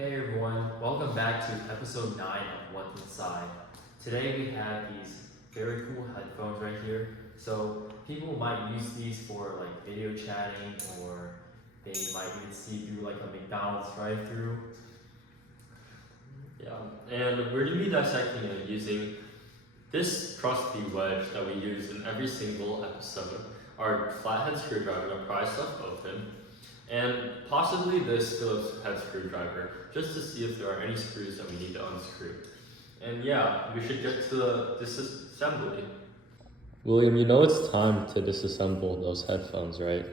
Hey everyone, welcome back to episode 9 of What's Inside. Today we have these very cool headphones right here. So people might use these for like video chatting, or they might even see through like a McDonald's drive-through. Yeah, and we're going to be dissecting it using this trusty wedge that we use in every single episode, our flathead screwdriver that pries stuff open, and possibly this Phillips head screwdriver, just to see if there are any screws that we need to unscrew. And yeah, we should get to the disassembly. William, you know it's time to disassemble those headphones, right?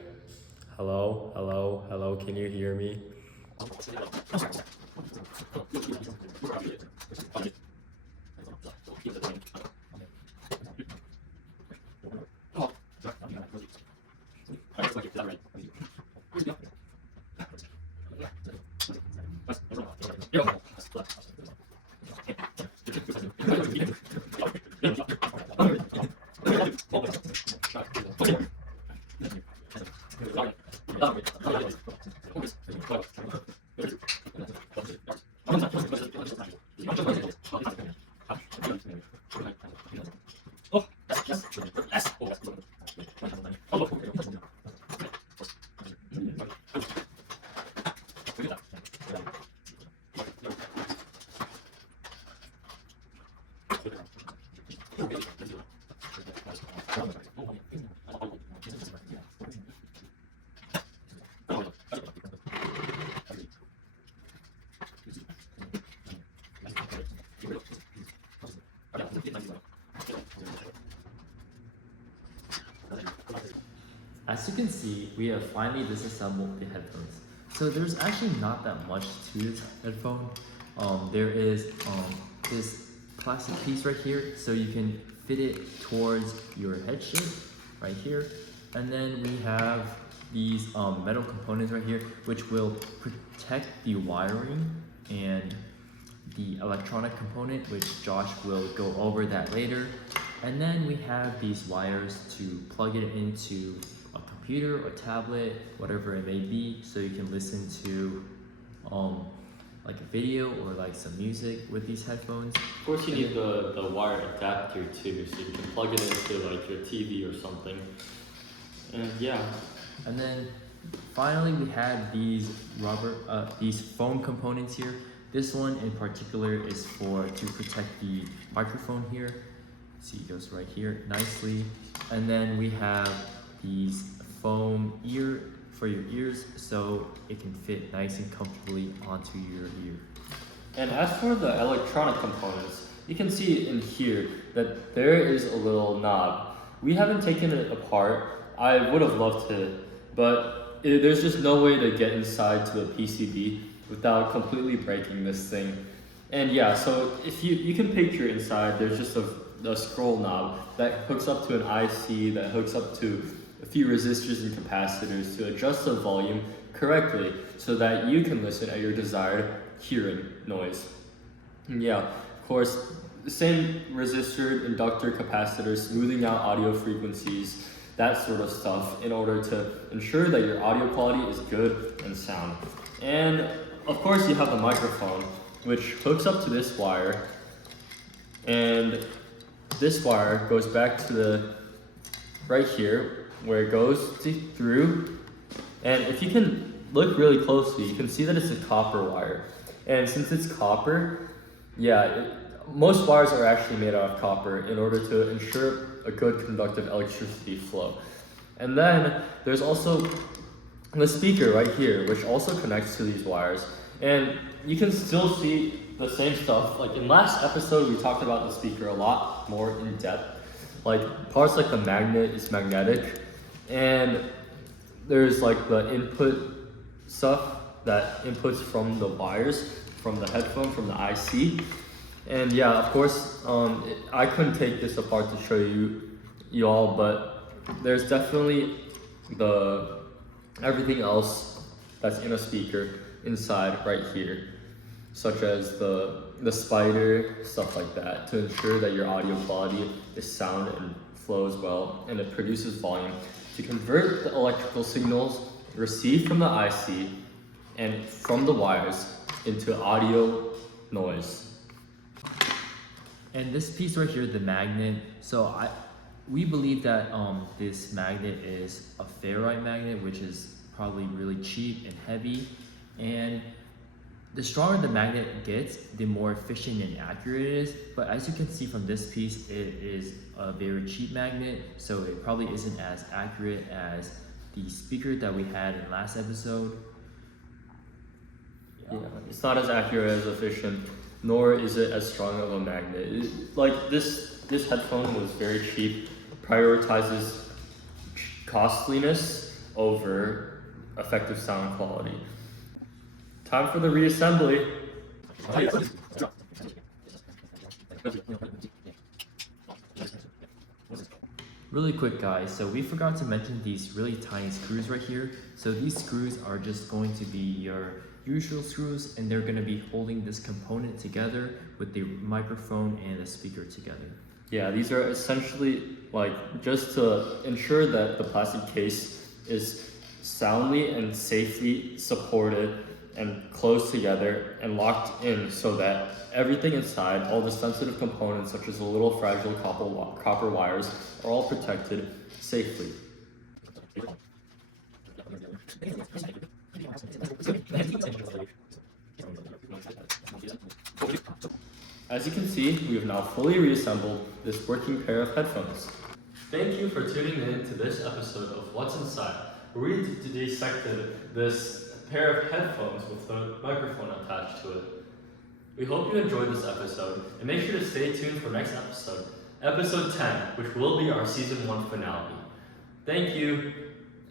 Hello, hello, hello, can you hear me? As you can see, we have finally disassembled the headphones. So there's actually not that much to this headphone. There is this plastic piece right here, so you can fit it towards your head shape right here. And then we have these metal components right here, which will protect the wiring and the electronic component, which Josh will go over that later. And then we have these wires to plug it into a computer or tablet, whatever it may be, so you can listen to like a video or like some music with these headphones. Of course you need the wire adapter too, so you can plug it into like your TV or something. And yeah. And then finally we have these these foam components here. This one in particular is to protect the microphone here. See, it goes right here nicely. And then we have these foam ear for your ears, so it can fit nice and comfortably onto your ear. And as for the electronic components, you can see in here that there is a little knob. We haven't taken it apart. I would have loved to, but there's just no way to get inside to the PCB without completely breaking this thing. And yeah, so if you can picture inside, there's just a scroll knob that hooks up to an IC, that hooks up to a few resistors and capacitors to adjust the volume correctly so that you can listen at your desired hearing noise. And yeah, of course, the same resistor, inductor, capacitor, smoothing out audio frequencies, that sort of stuff, in order to ensure that your audio quality is good and sound. And of course you have the microphone, which hooks up to this wire, and this wire goes back to the right here where it goes through. And if you can look really closely, you can see that it's a copper wire. And since it's copper, most wires are actually made out of copper in order to ensure a good conductive electricity flow. And then there's also the speaker right here, which also connects to these wires. And you can still see the same stuff. Like in last episode, we talked about the speaker a lot more in depth. Like parts like the magnet is magnetic, and there's like the input stuff that inputs from the wires, from the headphone, from the IC. And yeah, of course, I couldn't take this apart to show you all, but there's definitely everything else that's in a speaker inside right here, such as the spider, stuff like that, to ensure that your audio quality is sound and flows well, and it produces volume to convert the electrical signals received from the IC and from the wires into audio noise. And this piece right here, the magnet, we believe that this magnet is a ferrite magnet, which is probably really cheap and heavy. And the stronger the magnet gets, the more efficient and accurate it is. But as you can see from this piece, it is a very cheap magnet, so it probably isn't as accurate as the speaker that we had in last episode. Yeah, it's not as accurate, as efficient, nor is it as strong of a magnet. Like this headphone was very cheap, prioritizes costliness over effective sound quality. Time for the reassembly. Really quick guys, so we forgot to mention these really tiny screws right here. So these screws are just going to be your usual screws, and they're going to be holding this component together with the microphone and the speaker together. Yeah, these are essentially like just to ensure that the plastic case is soundly and safely supported and closed together and locked in, so that everything inside, all the sensitive components such as the little fragile copper wires, are all protected safely. As you can see, we have now fully reassembled this working pair of headphones. Thank you for tuning in to this episode of What's Inside, where we dissected this pair of headphones with a microphone attached to it. We hope you enjoyed this episode, and make sure to stay tuned for next episode, episode 10, which will be our season 1 finale. Thank you.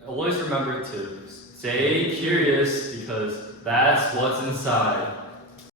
Always remember to stay curious, because that's what's inside.